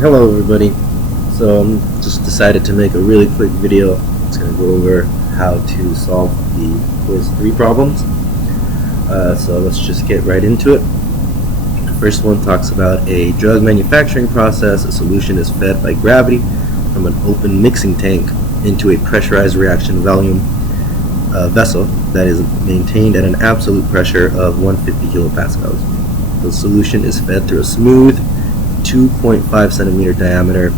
Hello everybody. So just decided to make a really quick video. It's going to go over how to solve the quiz 3 problems. So let's just get right into it. The first one talks about a drug manufacturing process. A solution is fed by gravity from an open mixing tank into a pressurized reaction volume vessel that is maintained at an absolute pressure of 150 kilopascals. The solution is fed through a smooth 2.5 centimeter diameter,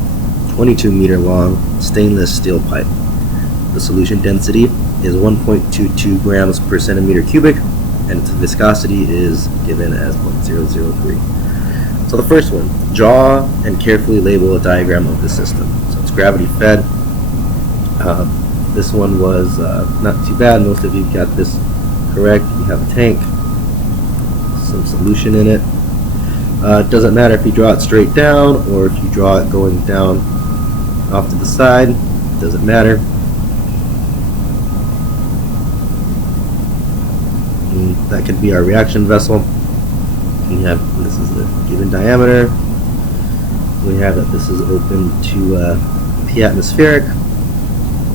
22 meter long stainless steel pipe. The solution density is 1.22 grams per centimeter cubic, and its viscosity is given as 0.003. So the first one, draw and carefully label a diagram of the system. So it's gravity fed. This one was not too bad. Most of you got this correct. You have a tank, some solution in it. It doesn't matter if you draw it straight down or if you draw it going down off to the side. It doesn't matter. And that could be our reaction vessel. We have this is the given diameter. We have that this is open to P atmospheric.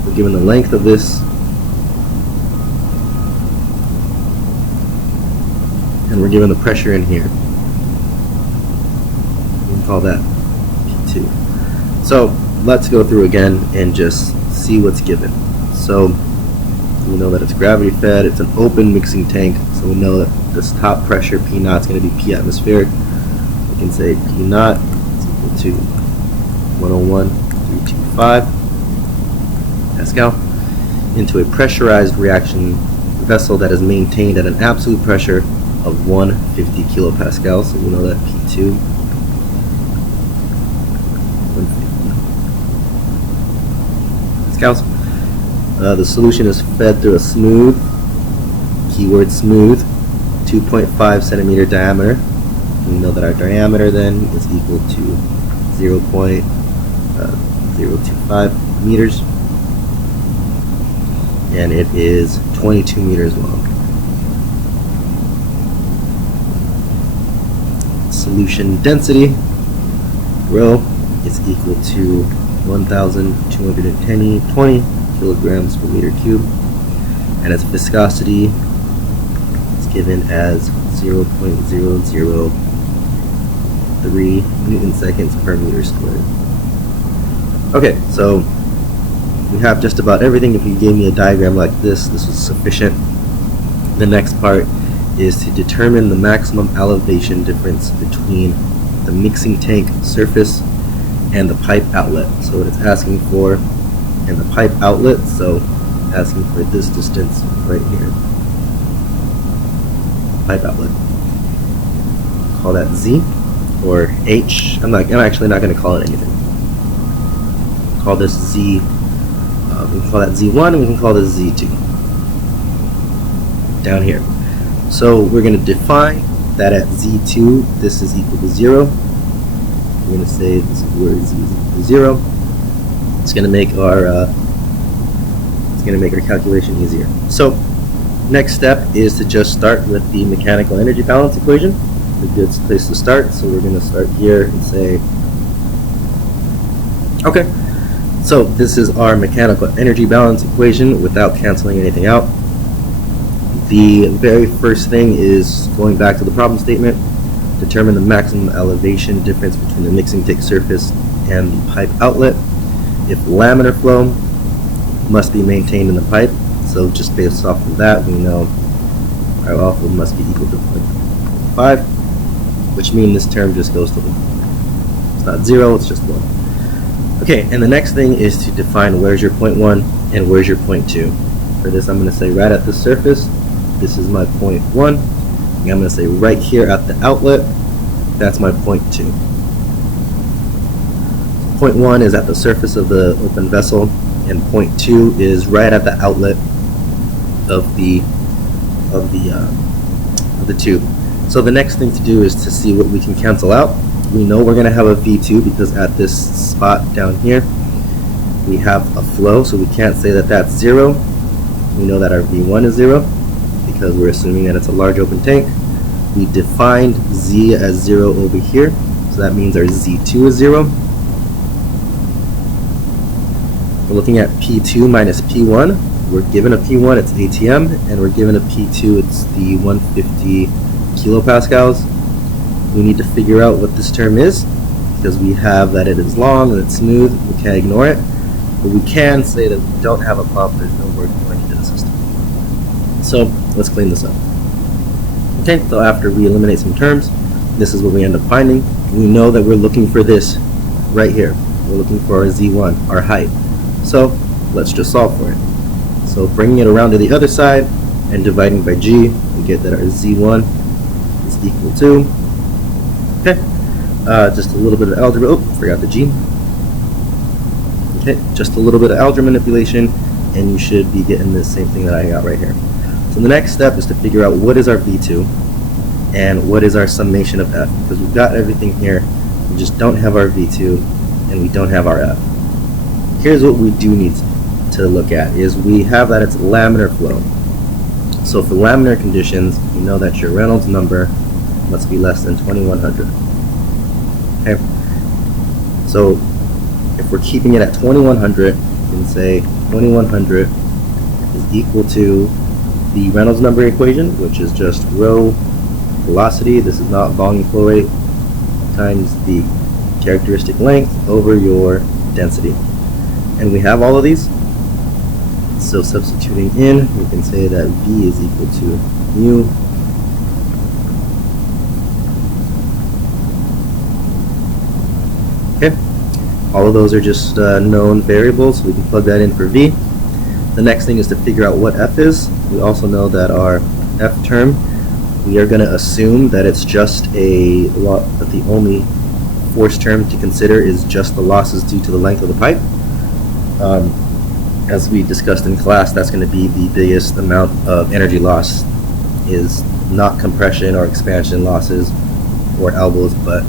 We're given the length of this, and we're given the pressure in here. Call that P2. So let's go through again and just see what's given. So we know that it's gravity fed, it's an open mixing tank, so we know that this top pressure P naught is going to be P atmospheric. We can say P naught is equal to 101.325 Pascal into a pressurized reaction vessel that is maintained at an absolute pressure of 150 kilopascals. So we know that P2 Pascals. The solution is fed through a smooth, keyword smooth, 2.5 centimeter diameter. We know that our diameter then is equal to 0.025 meters, and it is 22 meters long. Solution density, rho, is equal to 1,220 kilograms per meter cube, and its viscosity is given as 0.003 newton seconds per meter squared. Okay, so we have just about everything. If you gave me a diagram like this is sufficient. The next part is to determine the maximum elevation difference between the mixing tank surface and the pipe outlet. So what it's asking for in the pipe outlet, so asking for this distance right here. Pipe outlet. Call that Z or H. I'm actually not going to call it anything. Call this Z. We can call that Z1 and we can call this Z2. Down here. So we're going to define that at Z2 this is equal to 0. We're going to say this is where Z is equal to 0. It's going to make our calculation easier. So next step is to just start with the mechanical energy balance equation. A good place to start. So we're going to start here and say, okay, so this is our mechanical energy balance equation without canceling anything out. The very first thing is going back to the problem statement. Determine the maximum elevation difference between the mixing tank surface and the pipe outlet. If laminar flow must be maintained in the pipe, so just based off of that, we know our alpha must be equal to 0.5, which means this term just goes to 1. It's not 0, it's just 1. Okay, and the next thing is to define where's your point 1 and where's your point 2. For this, I'm going to say right at the surface, this is my point 1. I'm going to say right here at the outlet, that's my point 2. Point 1 is at the surface of the open vessel, and point 2 is right at the outlet of the tube. So the next thing to do is to see what we can cancel out. We know we're going to have a V2 because at this spot down here we have a flow, so we can't say that that's 0. We know that our V1 is 0 because we're assuming that it's a large open tank. We defined Z as 0 over here, so that means our Z2 is 0. We're looking at P2 minus P1. We're given a P1, it's ATM, and we're given a P2, it's the 150 kilopascals. We need to figure out what this term is, because we have that it is long and it's smooth. We can't ignore it, but we can say that we don't have a pump. There's no work going into the system. So let's clean this up. Okay, so after we eliminate some terms, this is what we end up finding. We know that we're looking for this right here. We're looking for our Z1, our height. So let's just solve for it. So bringing it around to the other side and dividing by G, we get that our Z1 is equal to, okay, just a little bit of algebra. Oh, forgot the G. Okay, just a little bit of algebra manipulation, and you should be getting the same thing that I got right here. So the next step is to figure out what is our V2 and what is our summation of F, because we've got everything here. We just don't have our V2 and we don't have our F. Here's what we do need to look at, is we have that it's laminar flow. So for laminar conditions, you know that your Reynolds number must be less than 2100. Okay, so if we're keeping it at 2100, you can say 2100 is equal to the Reynolds number equation, which is just rho velocity, this is not volume flow rate, times the characteristic length over your density. And we have all of these, so substituting in, we can say that V is equal to mu okay. All of those are just known variables, so we can plug that in for V. The next thing is to figure out what F is. We also know that our F term, we are going to assume that it's just that the only force term to consider is just the losses due to the length of the pipe. As we discussed in class, that's going to be the biggest amount of energy loss, is not compression or expansion losses or elbows, but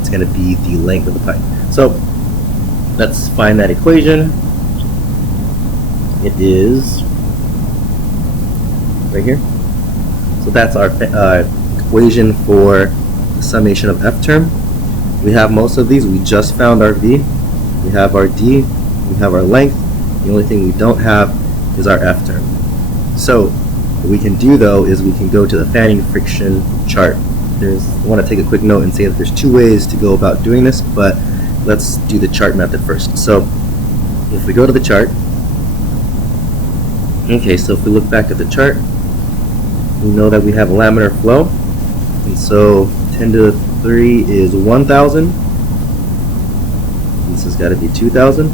it's going to be the length of the pipe. So let's find that equation. It is right here. So that's our equation for the summation of F term. We have most of these. We just found our V. We have our D. We have our length. The only thing we don't have is our F term. So what we can do though is we can go to the fanning friction chart. I want to take a quick note and say that there's two ways to go about doing this, but let's do the chart method first. So if we go to the chart, okay, so if we look back at the chart, we know that we have laminar flow, and so 10 to the 3 is 1,000. This has got to be 2,000.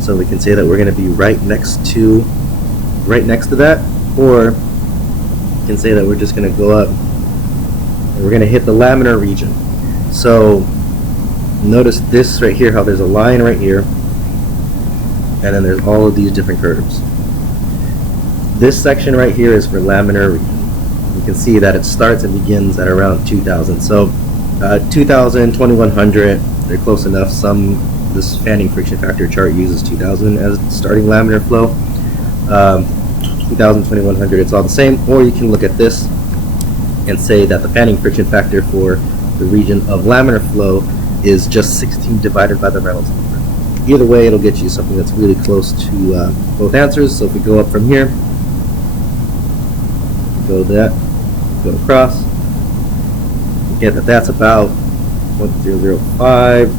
So we can say that we're going to be right next to that, or we can say that we're just going to go up and we're going to hit the laminar region. So notice this right here, how there's a line right here, and then there's all of these different curves. This section right here is for laminar region. You can see that it starts and begins at around 2,000. So 2,000, 2,100, they're close enough. This fanning friction factor chart uses 2,000 as starting laminar flow. 2,000, 2,100, it's all the same. Or you can look at this and say that the fanning friction factor for the region of laminar flow is just 16 divided by the Reynolds number. Either way, it'll get you something that's really close to both answers. So if we go up from here, go to that, go across, you get that that's about 0.005,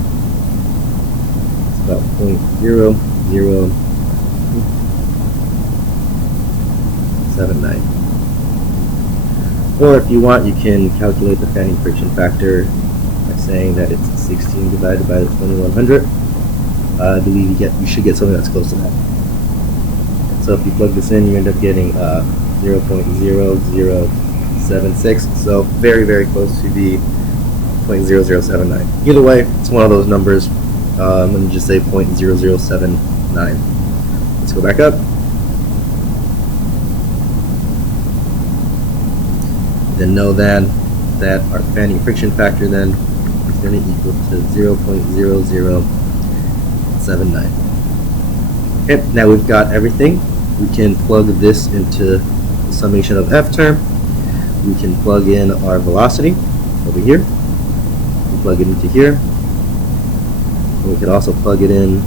it's about 0.0079. Or if you want, you can calculate the fanning friction factor by saying that it's 16 divided by the 2,100. I believe you should get something that's close to that. So if you plug this in, you end up getting 0.0076, so very, very close to the 0.0079. Either way, it's one of those numbers. Let me just say 0.0079. Let's go back up. Then know then that our fanning friction factor then is going to equal to 0.0079. Okay, now we've got everything. We can plug this into the summation of F term. We can plug in our velocity over here. We plug it into here. And we could also plug it in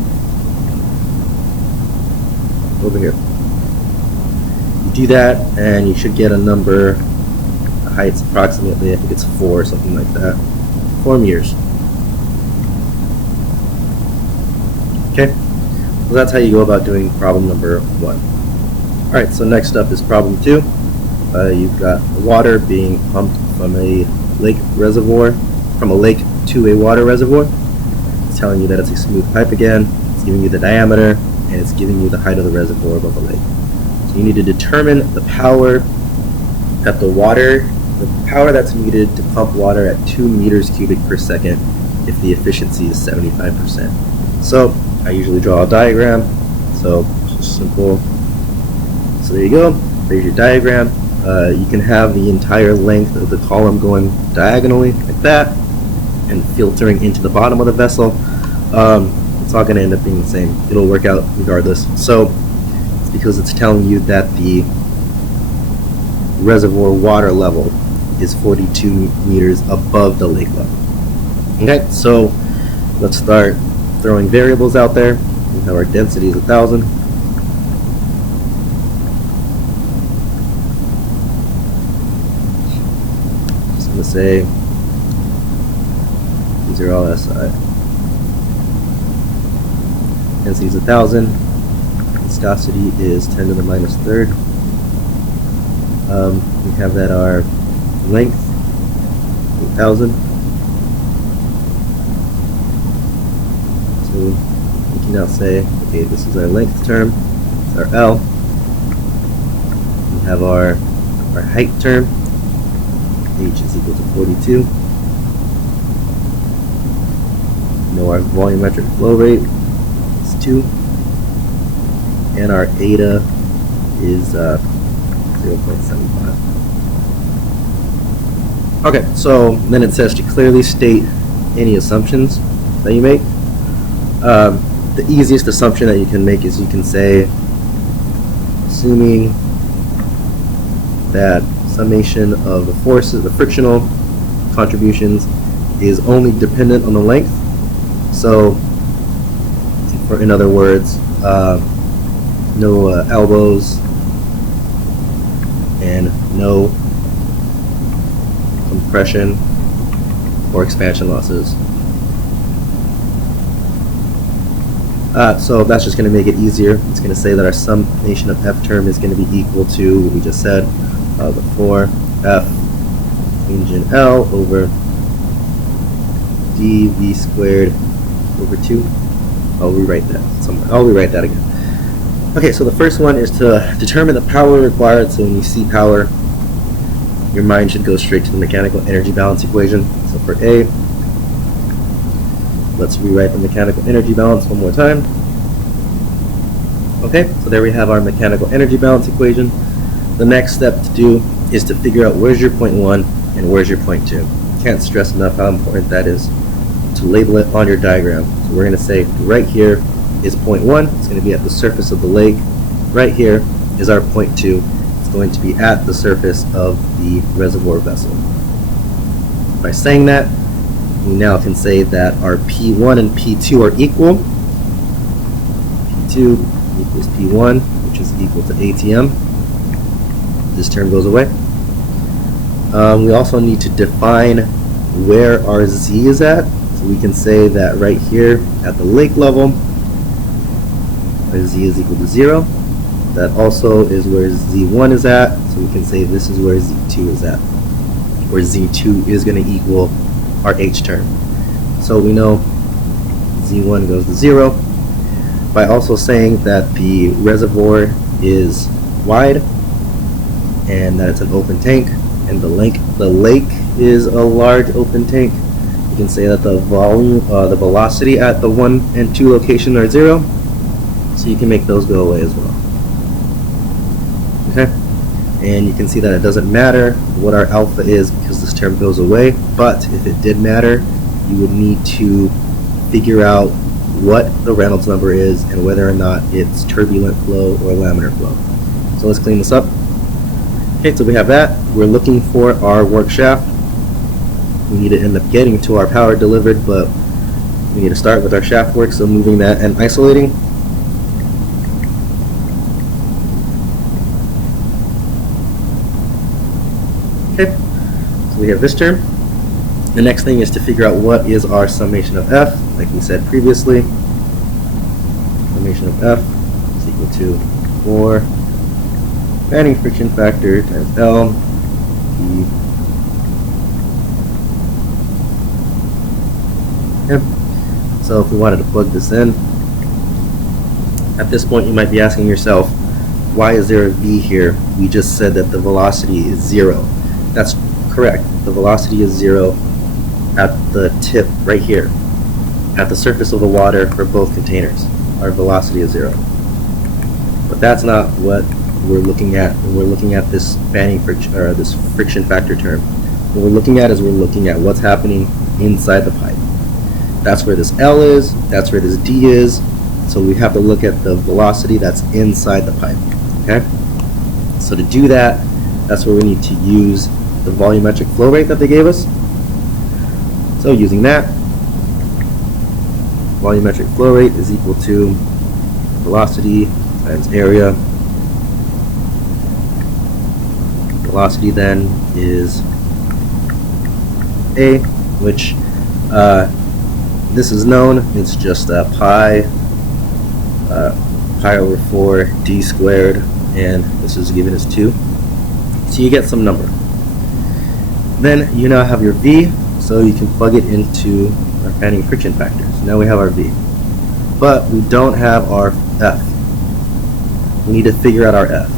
over here. You do that, and you should get a number. The height's approximately, I think it's 4 or something like that. 4 meters. Okay, so that's how you go about doing problem number 1. Alright, so next up is problem 2. You've got water being pumped from a lake reservoir, from a lake to a water reservoir. It's telling you that it's a smooth pipe again, it's giving you the diameter, and it's giving you the height of the reservoir above the lake. So you need to determine the power that the power that's needed to pump water at 2 meters cubic per second if the efficiency is 75%. So I usually draw a diagram, so it's just simple. So there you go, there's your diagram. You can have the entire length of the column going diagonally like that and filtering into the bottom of the vessel. It's all going to end up being the same. It'll work out regardless. So it's because it's telling you that the reservoir water level is 42 meters above the lake level. Okay, so let's start throwing variables out there. We have our density is 1,000. Just going to say these are all SI. Density is 1,000. Viscosity is 10 to the minus third. We have that our length 8,000. So we can now say, okay, this is our length term, it's our L. We have our height term, H is equal to 42. We know our volumetric flow rate is 2. And our eta is 0.75. Okay, so then it says to clearly state any assumptions that you make. The easiest assumption that you can make is you can say, assuming that summation of the forces, the frictional contributions, is only dependent on the length. So, in other words, no elbows and no compression or expansion losses. So that's just going to make it easier. It's going to say that our summation of F term is going to be equal to what we just said, the 4F change in L over dV squared over 2. I'll rewrite that somewhere. I'll rewrite that again. Okay, so the first one is to determine the power required. So when you see power, your mind should go straight to the mechanical energy balance equation. So for A, let's rewrite the mechanical energy balance one more time. Okay, so there we have our mechanical energy balance equation. The next step to do is to figure out where's your point 1 and where's your point 2. Can't stress enough how important that is to label it on your diagram. So we're going to say right here is point 1. It's going to be at the surface of the lake. Right here is our point 2. It's going to be at the surface of the reservoir vessel. By saying that, we now can say that our P1 and P2 are equal. P2 equals P1, which is equal to ATM. This term goes away. We also need to define where our Z is at. So we can say that right here at the lake level, our Z is equal to 0. That also is where Z1 is at. So we can say this is where Z2 is at, where Z2 is going to equal our H term. So we know Z1 goes to 0 by also saying that the reservoir is wide and that it's an open tank, and the lake is a large open tank. You can say that the volume, the velocity at the 1 and 2 location are 0, so you can make those go away as well. Okay, and you can see that it doesn't matter what our alpha is because this term goes away, but if it did matter, you would need to figure out what the Reynolds number is and whether or not it's turbulent flow or laminar flow. So let's clean this up. Okay, so we have that. We're looking for our work shaft. We need to end up getting to our power delivered, but we need to start with our shaft work, so moving that and isolating. Okay, so we have this term. The next thing is to figure out what is our summation of F. Like we said previously, summation of F is equal to 4 fanning friction factor times L E. Okay. So if we wanted to plug this in, at this point you might be asking yourself, why is there a V here? We just said that the velocity is 0. That's correct. The velocity is 0 at the tip right here, at the surface of the water for both containers. Our velocity is 0. But that's not what we're looking at when we're looking at this fanning friction, or this friction factor term. What we're looking at is we're looking at what's happening inside the pipe. That's where this L is, that's where this D is, so we have to look at the velocity that's inside the pipe. Okay? So to do that, that's where we need to use the volumetric flow rate that they gave us. So using that, volumetric flow rate is equal to velocity times area. Velocity then is A, which this is known. It's just pi over 4 d squared, and this is given as 2. So you get some number. Then you now have your V, so you can plug it into our fanning friction factor. So now we have our V. But we don't have our F. We need to figure out our F.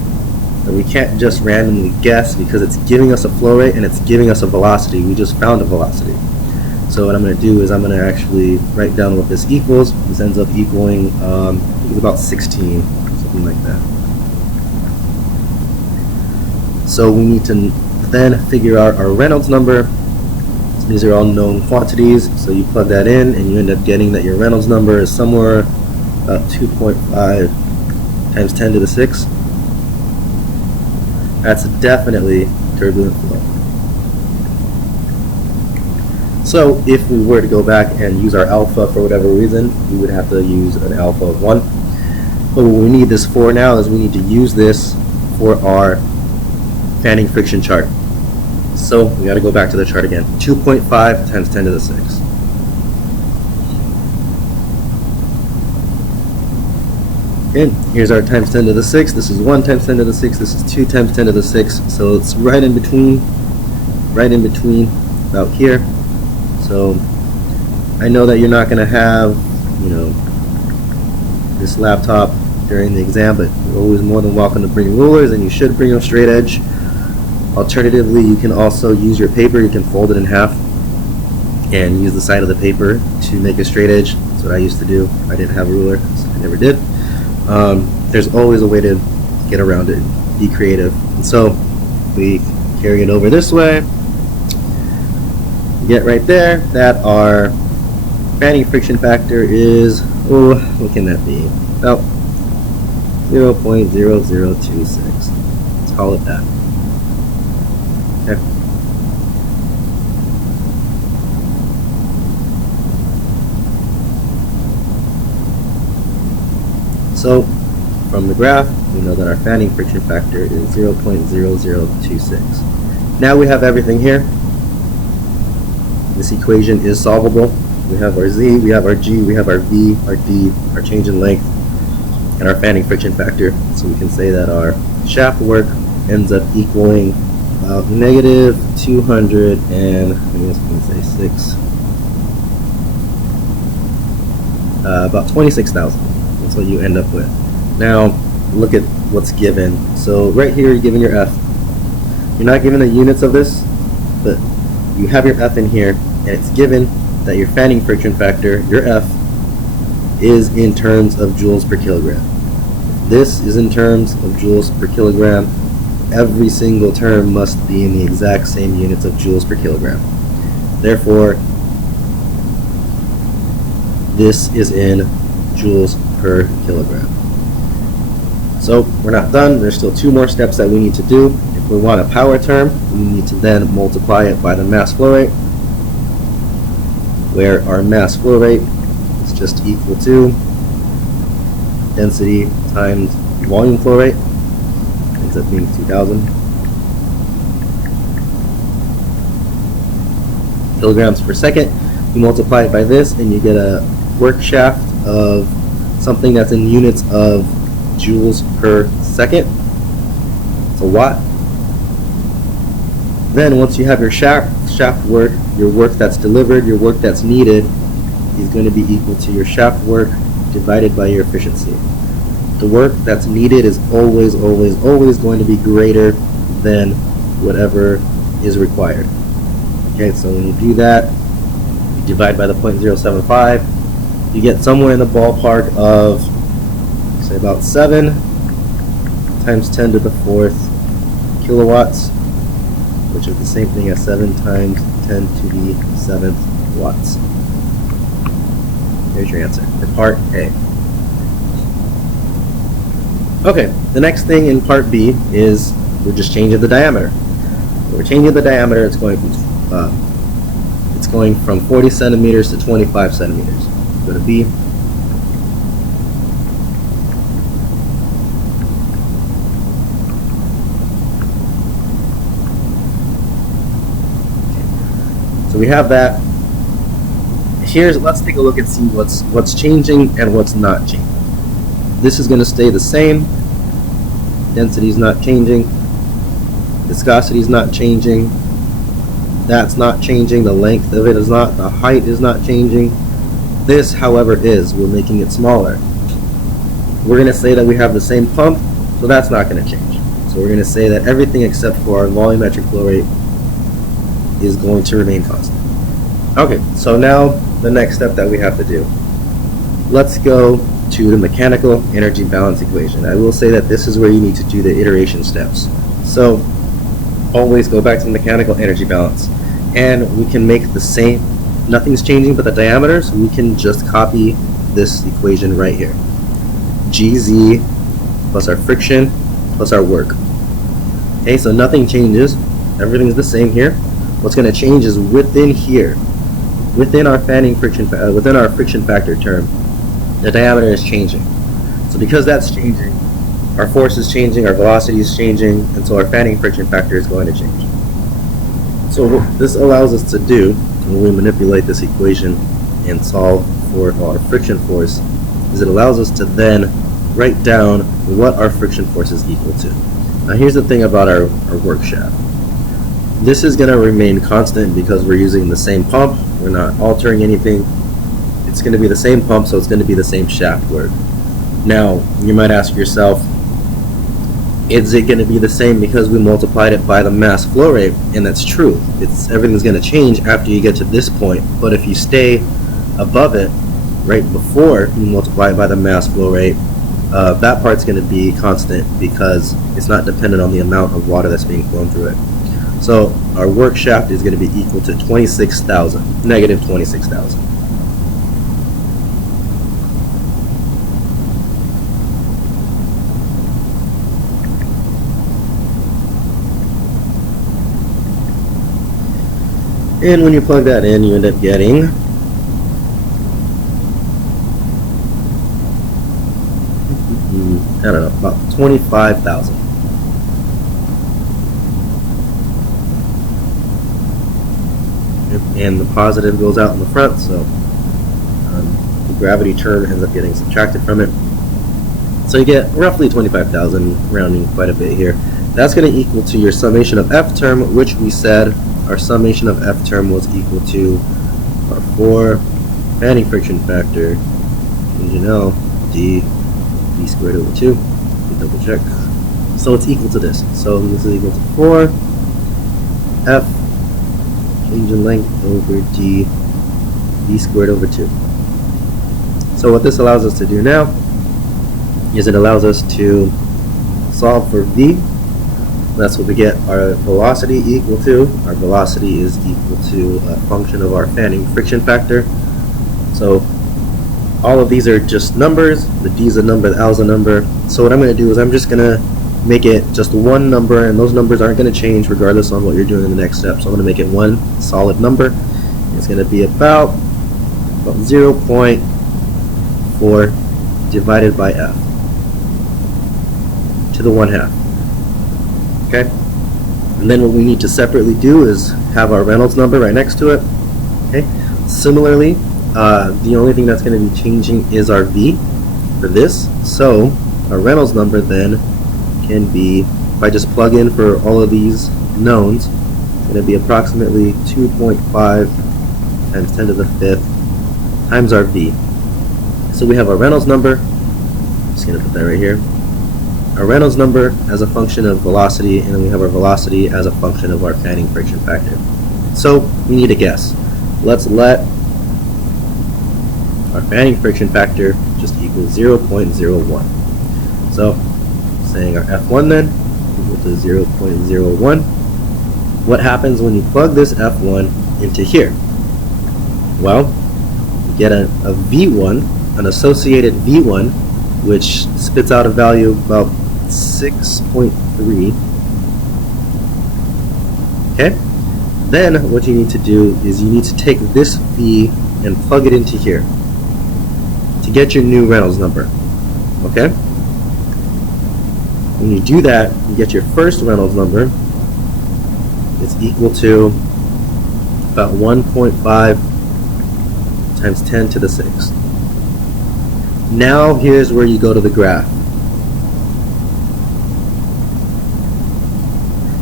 And we can't just randomly guess because it's giving us a flow rate and it's giving us a velocity. We just found a velocity. So what I'm going to do is I'm going to actually write down what this equals. This ends up equaling about 16, something like that. So we need to then figure out our Reynolds number. So these are all known quantities, so you plug that in and you end up getting that your Reynolds number is somewhere about 2.5 times 10 to the 6. That's definitely turbulent flow. So if we were to go back and use our alpha for whatever reason, we would have to use an alpha of 1. But what we need this for now is we need to use this for our fanning friction chart. So we got to go back to the chart again. 2.5 times 10 to the 6. Okay, here's our times 10 to the 6. This is 1 times 10 to the 6. This is 2 times 10 to the 6. So it's right in between, about here. So I know that you're not going to have, this laptop during the exam, but you're always more than welcome to bring rulers, and you should bring a straight edge. Alternatively, you can also use your paper. You can fold it in half and use the side of the paper to make a straight edge. That's what I used to do. I didn't have a ruler, so I never did. There's always a way to get around it, be creative. And so we carry it over this way. Get right there that our fanning friction factor is, what can that be? About 0.0026. Let's call it that. Okay. So from the graph, we know that our fanning friction factor is 0.0026. Now we have everything here. This equation is solvable. We have our Z, we have our G, we have our V, our D, our change in length, and our fanning friction factor. So we can say that our shaft work ends up equaling about negative 200 and, I guess we can say 6, about 26,000. That's what you end up with. Now look at what's given. So right here you're given your F. You're not given the units of this, but you have your F in here, and it's given that your fanning friction factor, your F, is in terms of joules per kilogram. This is in terms of joules per kilogram. Every single term must be in the exact same units of joules per kilogram. Therefore, this is in joules per kilogram. So we're not done. There's still 2 more steps that we need to do. If we want a power term, we need to then multiply it by the mass flow rate, where our mass flow rate is just equal to density times volume flow rate. Ends up being 2,000. kilograms per second. You multiply it by this and you get a work shaft of something that's in units of joules per second. It's a watt. Then once you have your shaft work, your work that's delivered, your work that's needed is going to be equal to your shaft work divided by your efficiency. The work that's needed is always going to be greater than whatever is required. Okay, so when you do that, you divide by the 0.075, you get somewhere in the ballpark of, say, about 7 times 10 to the 4th kilowatts, which is the same thing as 7 times 10 to the 7th watts. There's your answer for part A. Okay, the next thing in part B is we're just changing the diameter. When we're changing the diameter, it's going from 40 centimeters to 25 centimeters. Go to B. So we have that. Let's take a look and see what's changing and what's not changing. This is going to stay the same. Density is not changing. Viscosity is not changing. That's not changing. The length of it is not. The height is not changing. This, however, is. We're making it smaller. We're going to say that we have the same pump, so that's not going to change. So we're going to say that everything except for our volumetric flow rate is going to remain constant. Okay, so now the next step that we have to do. Let's go to the mechanical energy balance equation. I will say that this is where you need to do the iteration steps. So always go back to the mechanical energy balance, and we can make the same, nothing's changing but the diameter, so we can just copy this equation right here. GZ plus our friction plus our work. Okay, so nothing changes, everything's the same here. What's going to change is within here, within our friction factor term, the diameter is changing. So because that's changing, our force is changing, our velocity is changing, and so our fanning friction factor is going to change. So what this allows us to do when we manipulate this equation and solve for our friction force is it allows us to then write down what our friction force is equal to. Now here's the thing about our work shaft. This is going to remain constant because we're using the same pump. We're not altering anything. It's going to be the same pump, so it's going to be the same shaft work. Now, you might ask yourself, is it going to be the same because we multiplied it by the mass flow rate? And that's true. Everything's going to change after you get to this point. But if you stay above it, right before you multiply it by the mass flow rate, that part's going to be constant because it's not dependent on the amount of water that's being flown through it. So our work shaft is going to be equal to 26,000, negative 26,000. And when you plug that in, you end up getting I don't know, about 25,000. And the positive goes out in the front, so the gravity term ends up getting subtracted from it. So you get roughly 25,000, rounding quite a bit here. That's going to equal to your summation of F term, which we said our summation of F term was equal to our 4 fanning friction factor, and you know, d squared over 2. Double check. So it's equal to this. So this is equal to 4 F change in length over d squared over 2. So what this allows us to do now is it allows us to solve for v. That's what we get our velocity equal to. Our velocity is equal to a function of our fanning friction factor. So all of these are just numbers. The d is a number, the l is a number. So what I'm going to do is I'm just going to make it just one number, and those numbers aren't going to change regardless on what you're doing in the next step. So I'm going to make it one solid number. It's going to be about 0.4 divided by f to the 1/2. Okay? And then what we need to separately do is have our Reynolds number right next to it. Okay. Similarly, the only thing that's going to be changing is our V for this. So our Reynolds number then can be, if I just plug in for all of these knowns, it's going to be approximately 2.5 times 10 to the 5th times our V. So we have our Reynolds number. I'm just going to put that right here. Our Reynolds number as a function of velocity, and then we have our velocity as a function of our fanning friction factor. So we need a guess. Let's let our fanning friction factor just equal 0.01. So saying our F1 then equal to 0.01. What happens when you plug this F1 into here? Well, you get a V1, an associated V1, which spits out a value of about 6.3. Okay? Then what you need to do is you need to take this V and plug it into here to get your new Reynolds number. Okay? When you do that, you get your first Reynolds number. It's equal to about 1.5 times 10 to the 6th. Now here's where you go to the graph.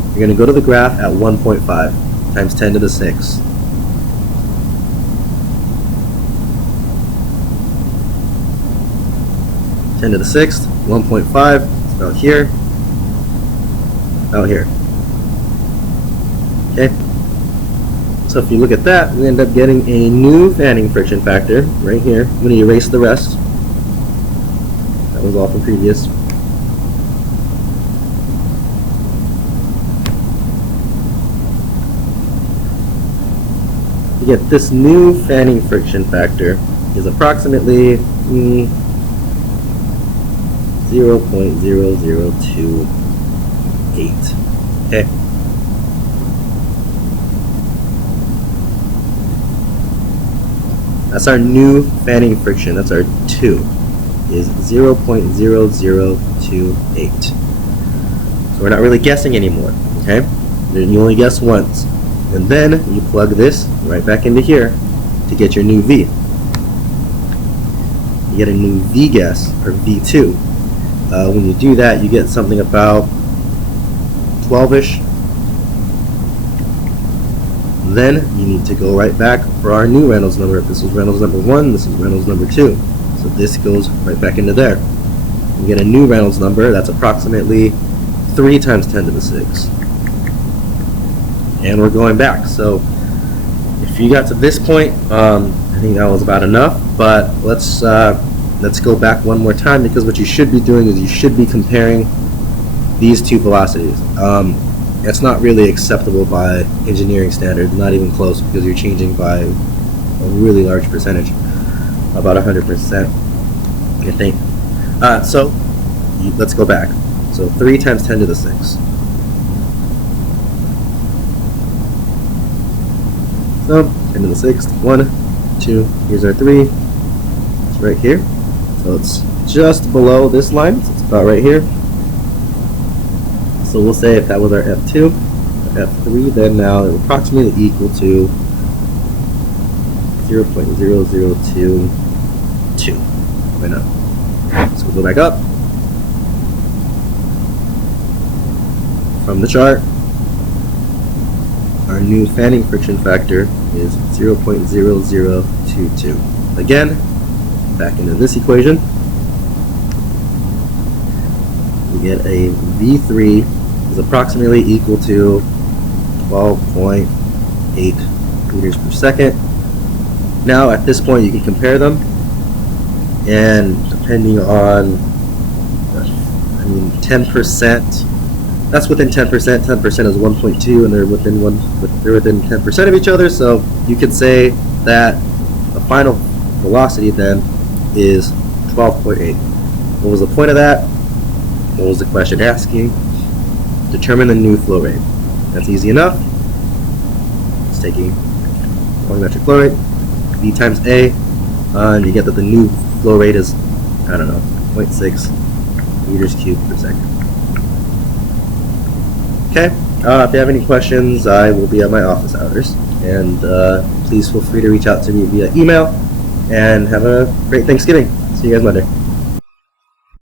You're going to go to the graph at 1.5 times 10 to the 6th. Ten to the 6th, 1.5, it's about here, out here. Okay? So if you look at that, we end up getting a new fanning friction factor right here. I'm going to erase the rest. That was all from previous. You get this new fanning friction factor is approximately 0.0028. Okay. That's our new fanning friction. That's our 2. Is 0.0028. So we're not really guessing anymore. Okay. You only guess once, and then you plug this right back into here to get your new V. You get a new V guess, or V2. When you do that, you get something about 12-ish. Then you need to go right back for our new Reynolds number. If this was Reynolds number 1, this is Reynolds number 2. So this goes right back into there. You get a new Reynolds number that's approximately 3 times 10 to the 6. And we're going back. So if you got to this point, I think that was about enough. But let's go back one more time, because what you should be doing is you should be comparing these two velocities. It's not really acceptable by engineering standards, not even close, because you're changing by a really large percentage, about 100%, I think. So let's go back. So 3 times 10 to the 6. So 10 to the 6th, 1, 2, here's our 3, it's right here. So it's just below this line, so it's about right here. So we'll say if that was our F2, our F3, then now it would approximately equal to 0.0022. Why not? So we'll go back up from the chart. Our new fanning friction factor is 0.0022. Again, back into this equation, we get a V3 is approximately equal to 12.8 meters per second. Now at this point you can compare them, and depending on 10%, that's within 10%. 10% is 1.2, and they're within 10% of each other. So you could say that the final velocity then is 12.8. What was the point of that? What was the question asking? Determine the new flow rate. That's easy enough. It's taking volumetric flow rate, V times A, and you get that the new flow rate is, I don't know, 0.6 meters cubed per second. Okay? If you have any questions, I will be at my office hours, and please feel free to reach out to me via email, and have a great Thanksgiving. See you guys Monday.